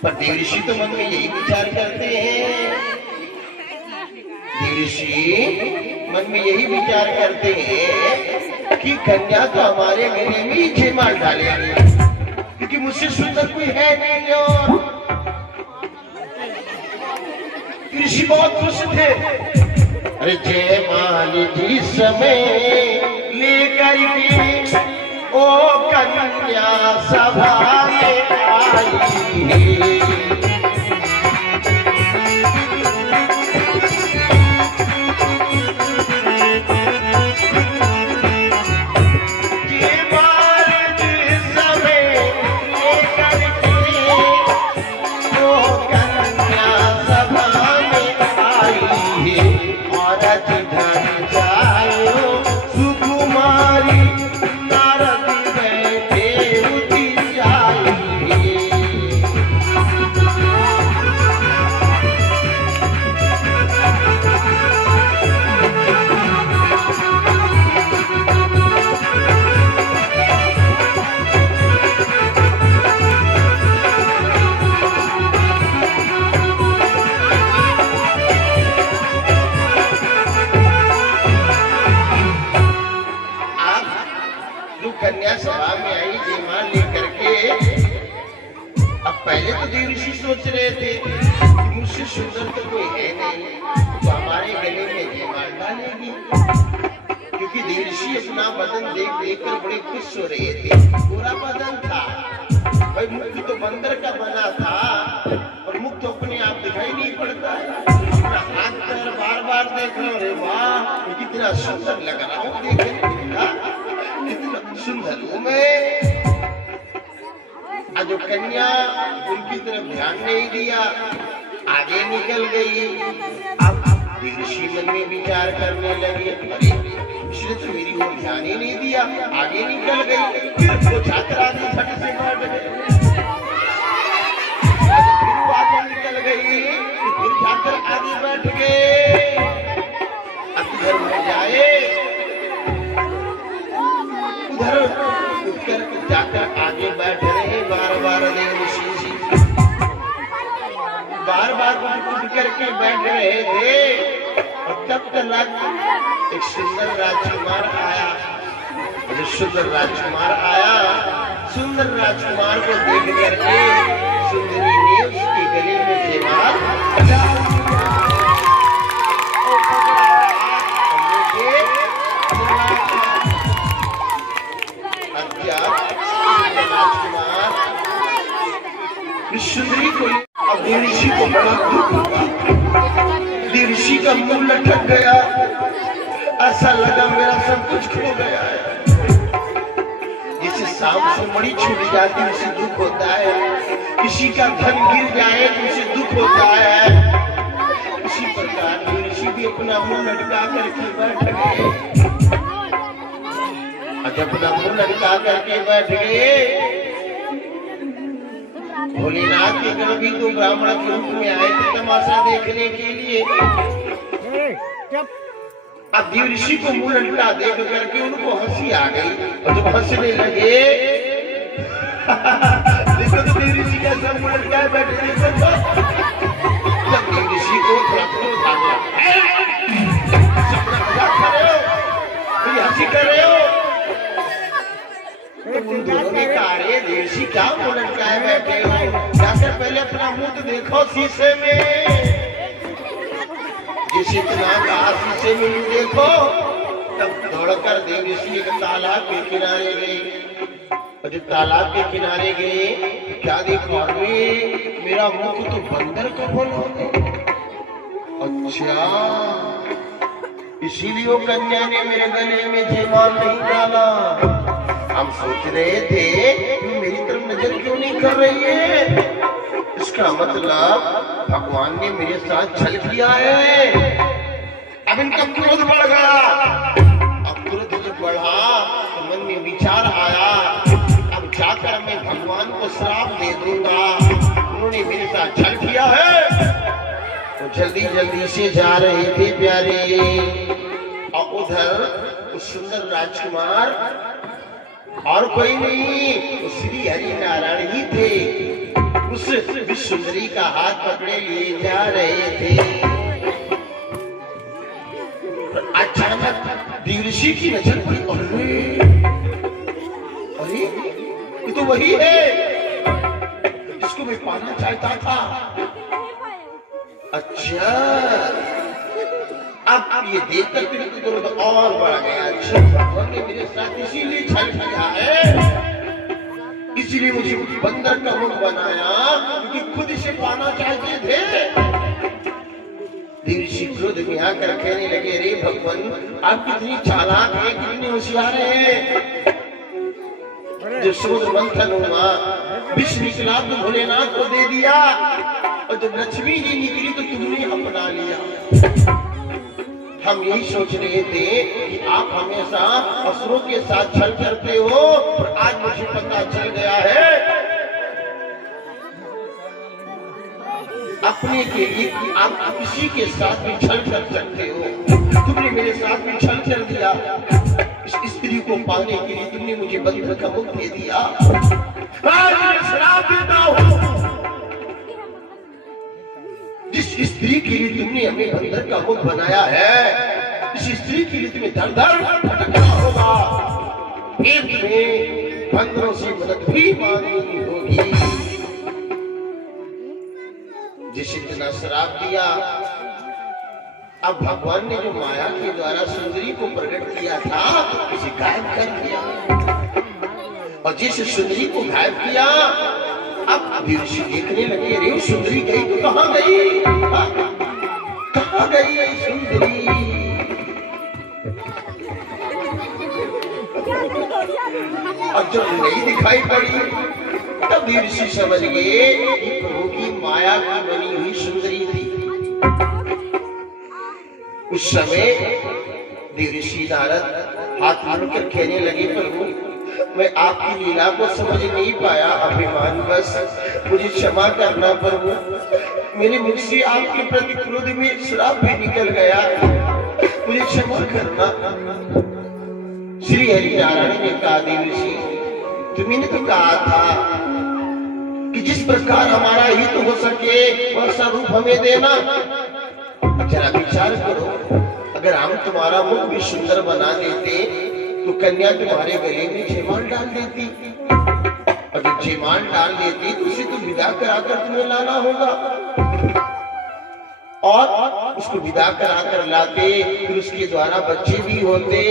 पर देवऋषि तो मन में यही विचार करते हैं, देवऋषि मन में यही विचार करते हैं कि कन्या तो हमारे गले में ही जयमाल डालेगी, क्योंकि मुझसे सुंदर कोई है नहीं। और ऋषि बहुत खुश थे। अरे जयमाल जिस समय लेकर के ओ कन्या सभा में आई, कन्या सभा में आई जयमाल लेकर के। अब पहले तो देवऋषि सोच रहे थे कि मुझसे सुंदर तो कोई है नहीं, तो हमारे गले में जयमाल डालेगी, क्योंकि देवऋषि अपना बदन देख देख कर बड़े खुश हो रहे थे। पूरा बदन था भाई, मुख तो बंदर का बना था और मुख तो अपने आप दिखाई नहीं पड़ता है। हाथ पैर बार बार देख रहे, अरे वाह कितना सुंदर लग रहा हूँ, देखने सुंदर हूं मैं। जो कन्या उनकी तरफ ध्यान नहीं दिया, आगे निकल गई। अब देवऋषि मन में विचार करने लगे, अरे इसने तो मेरी ओर ध्यान ही नहीं दिया, आगे निकल गई। फिर वो छात्र आदि झट से बैठ गए, फिर वो आगे निकल गई, फिर छात्र आदि बैठ गए। अब घर में जाए, उधर उठकर जाकर आगे बैठ रहे, बार बार देवऋषि जी बार बार उठ करके बैठ रहे थे। और तब तक एक सुंदर राजकुमार आया। जो सुंदर राजकुमार आया, सुंदर राजकुमार को देख करके सुंदरी ने उसके गले में जयमाल डाल दिया। सुंदरी को अब देवऋषि को बड़ा दुख हुआ, देवऋषि का मुंह लटक गया, ऐसा लगा मेरा सब कुछ खो गया है। जिसे सांप से मणि छूट जाती है उसे दुख होता है, किसी का धन गिर जाए तो उसे दुख होता है। इसी प्रकार देवऋषि भी अपना मुंह लटका करके बैठ गए। जब अपना मुंह लटका करके बैठ गए, भोलेनाथ के गण भी तो ब्राह्मण के रूप में आए थे तमाशा देखने के लिए। अब देवऋषि को मुंह लटका देख करके उनको हंसी आ गई, और जब हंसने लगे देखो तो देवऋषि का सब मुंह लटकाए बैठे, देखो तो जब देवऋषि को थोड़ा क्रोध आ गया, अपना मजाक कर रहे हो, ये हंसी कर रहे हो। उन दोनों ने कहा, अरे देवऋषि क्या मुंह लटकाए बैठे हो, जाकर पहले अपना मुंह तो देखो शीशे में। जिस इतना कहा शीशे में मुंह देखो, तब दौड़कर देवऋषि एक तालाब के किनारे गए। और जब तालाब के किनारे गए, क्या देखो, अरे मेरा मुख तो बंदर का बना है। अच्छा, इसीलिए वो कन्या ने मेरे गले में जयमाल नहीं डाला। हम सोच रहे थे कि मेरी तरफ नजर क्यों नहीं कर रही है, इसका मतलब भगवान ने मेरे साथ छल किया है। अब इनका क्रोध बढ़ गया। अब क्रोध जब बढ़ा तो मन में विचार आया, अब जाकर मैं भगवान को श्राप दे दूंगा, उन्होंने मेरे साथ छल किया है। तो जल्दी जल्दी से जा रहे थे प्यारे, और उधर उस सुंदर राजकुमार और कोई नहीं, तो श्री हरि नारायण ही थे। उस सुंदरी का हाथ पकड़े लिए जा रहे थे। अचानक देवर्षि की नजर पड़ी। अरे ये तो वही है जिसको मैं पाना चाहता था। अच्छा, अब ये देखकर फिर तो दर्द और बढ़ गया। अच्छा, भगवान ने मेरे साथ इसीलिए छल किया है, इसीलिए मुझे बंदर का मुख बनाया क्योंकि खुद इसे पाना चाहते थे। देवर्षि क्रोध में आकर कहने लगे, अरे भगवान आप कितनी चालाक हैं, कितने होशियार हैं। जब समुद्र मंथन हुआ, विष निकला तो भोलेनाथ को दे दिया, और जब लक्ष्मी जी निकली तो तुमने अपना लिया। हम यही सोच रहे थे कि आप हमेशा असुरों के साथ छल करते हो, और आज मुझे पता चल गया है अपने के लिए कि आप किसी के साथ भी छल कर सकते हो। तुमने मेरे साथ भी छल कर दिया। इस स्त्री को पाने के लिए तुमने मुझे बंदर का मुख दे दिया। आज मैं श्राप देता हूं, जिस स्त्री के लिए तुमने हमें बंदर का मुख बनाया है, इस स्त्री के लिए तुम्हें दर दर भटकना होगा, फिर तुम्हें बंदरों से मदद भी मांगनी होगी। जिस इतना श्राप दिया, अब भगवान ने जो माया के द्वारा सुंदरी को प्रकट किया था उसे गायब कर दिया, और जिस सुंदरी को गायब किया, अब देवर्षि देखने लगे, अरे सुंदरी गई तो कहाँ गई, कहाँ गई सुंदरी। और जब नहीं दिखाई पड़ी तब देवर्षि समझ गए कि प्रभु की माया की बनी हुई सुंदरी थी। उस समय देवर्षि नारद हाथ जोड़कर कहने लगे, प्रभु मैं आपकी लीला को समझ नहीं पाया, अभिमान बस मुझे क्षमा करना प्रभु। मेरे मुख से आपके प्रति क्रोध में श्राप भी निकल गया, मुझे क्षमा करना। श्री हरिनारायण ने कहा, देवर्षि तुमने तो कहा था कि जिस प्रकार हमारा हित हो सके वैसा रूप हमें देना। जरा विचार करो, अगर हम तुम्हारा मुख भी सुंदर बना देते तो कन्या तुम्हारे गले में जयमाल डाल देती, अगर जयमाल डाल देती तो उसे तो विदा कराकर तुम्हें लाना होगा, और उसको विदा कराकर लाते फिर उसके द्वारा बच्चे भी होते,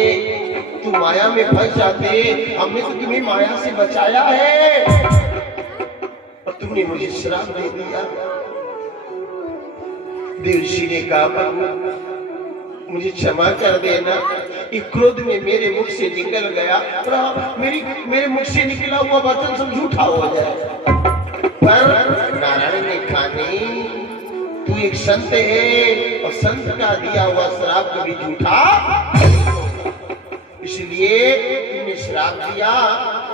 तुम माया में फंस जाते। हमने तो तुम्हें माया से बचाया है और तुमने मुझे श्राप दे दिया। देवर्षि ने कहा, प्रभु मुझे क्षमा कर देना, एक क्रोध में मेरे मुख से निकल गया, मेरे मुख से निकला हुआ वचन सब झूठा हो जाए। पर नारायण ने कहा, नहीं तू एक संत है और संत का दिया हुआ श्राप कभी झूठा, इसलिए तुमने श्राप दिया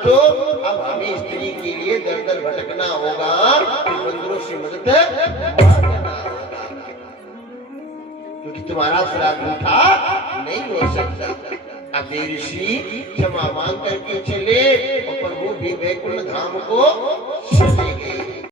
तो अब हमें स्त्री के लिए दर दर भटकना होगा, बंदरों से मदद मांगना होगा, क्योंकि तुम्हारा श्राप झूठा नहीं हो सकता। अब देवर्षि क्षमा मांग करके चले और प्रभु भी वैकुंठ धाम को